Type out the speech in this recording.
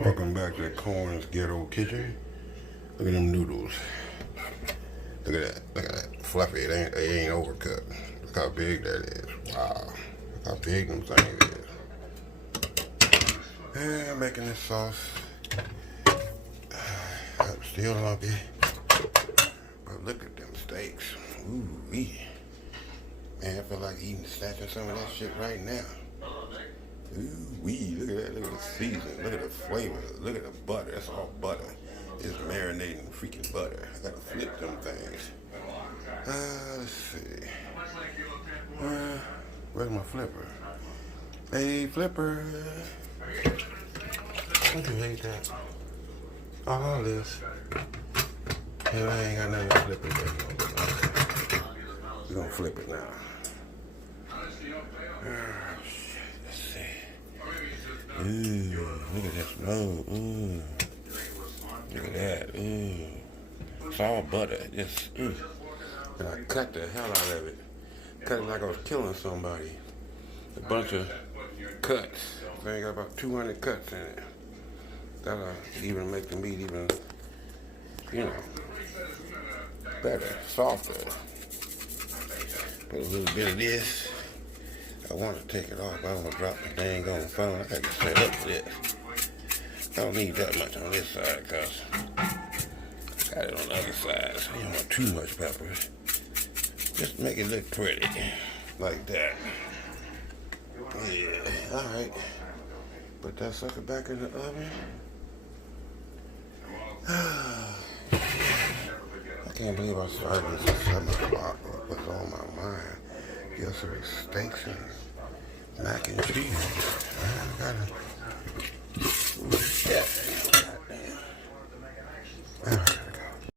Welcome back to Corn's Ghetto Kitchen. Look at them noodles. Look at that. Look at that. Fluffy. It ain't overcooked. Look how big that is. Wow. Look how big them things is. And I'm making this sauce. Still lumpy. But look at them steaks. Ooh wee. Man, I feel like snatching some of that shit right now. Ooh wee, look at that, look at the seasoning, look at the flavor, look at the butter, that's all butter. It's marinating freaking butter. I gotta flip them things. Let's see. Where's my flipper? Hey, flipper. Don't you hate that? All this. Hell, I ain't got nothing to flip it. We're gonna flip it now. Let's see. Ooh, look at this. Ooh. Look at that. Ooh. It's all butter. Just, And I cut the hell out of it. Cut it like I was killing somebody. A bunch of cuts. I think I got about 200 cuts in it. That'll even make the meat even, better, softer. Put a little bit of this. I want to take it off. I don't want to drop the thing on the phone. I got to set up for this. I don't need that much on this side because I got it on the other side. So you don't want too much pepper. Just make it look pretty. Like that. Yeah. Alright. Put that sucker back in the oven. I can't believe I started this at 7 o'clock. What was on my mind? Yesterday, steaks and mac and cheese. I gotta